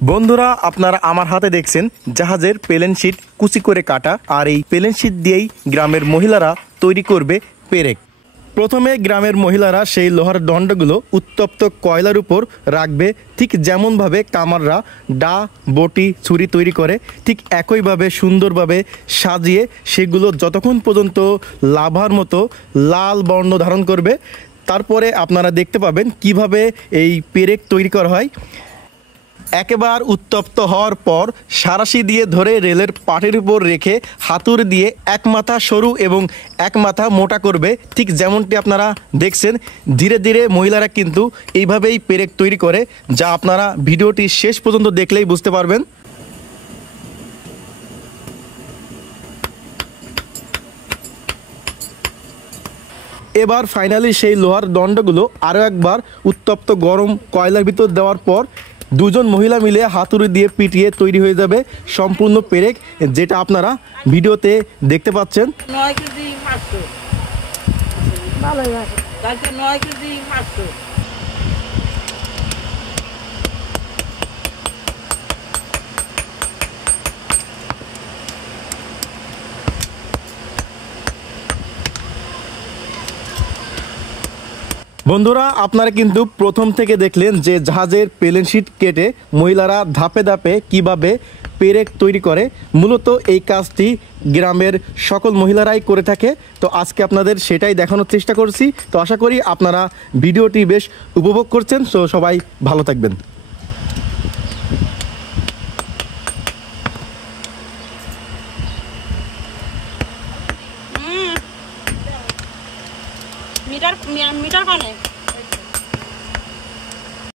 বন্ধুরা, আপনারা আমার হাতে দেখছেন জাহাজের প্লেন শিট কুচি করে কাটা। আর এই প্লেন শিট দিয়েই গ্রামের মহিলারা তৈরি করবে পেরেক। প্রথমে গ্রামের মহিলারা সেই লোহার দণ্ডগুলো উত্তপ্ত কয়লার উপর রাখবে, ঠিক যেমনভাবে কামাররা ডা, বটি, ছুরি তৈরি করে ঠিক একইভাবে সুন্দরভাবে সাজিয়ে সেগুলো যতক্ষণ পর্যন্ত লাভার মতো লাল বর্ণ ধারণ করবে, তারপরে আপনারা দেখতে পাবেন কিভাবে এই পেরেক তৈরি করা হয়। একেবারে উত্তপ্ত হওয়ার পর সারাশি দিয়ে ধরে রেলের পাটের উপর রেখে হাতুড়ি দিয়ে এক মাথা সরু এবং এক মাথা মোটা করবে, ঠিক যেমনটি আপনারা দেখছেন। ধীরে ধীরে মহিলারা কিন্তু এইভাবেই পেরেক তৈরি করে, যা আপনারা ভিডিওটি শেষ পর্যন্ত দেখলেই বুঝতে পারবেন। এবার ফাইনালি সেই লোহার দণ্ডগুলো আরও একবার উত্তপ্ত গরম কয়লার ভিতর দেওয়ার পর দুজন মহিলা মিলে হাতুড়ি দিয়ে পিটিয়ে তৈরি হয়ে যাবে সম্পূর্ণ পেরেক, যেটা আপনারা ভিডিওতে দেখতে পাচ্ছেন। 9 কেজি মাত্র ভালোই আছে, তাতে 9 কেজি মাত্র। বন্ধুরা, আপনারা কিন্তু প্রথম থেকে দেখলেন যে জাহাজের প্লেন শিট কেটে মহিলারা ধাপে ধাপে কিভাবে পেরেক তৈরি করে। মূলত এই কাজটি গ্রামের সকল মহিলারাই করে থাকে। তো আজকে আপনাদের সেটাই দেখানোর চেষ্টা করছি। তো আশা করি আপনারা ভিডিওটি বেশ উপভোগ করছেন। তো সবাই ভালো থাকবেন। মিটার মিটার কানে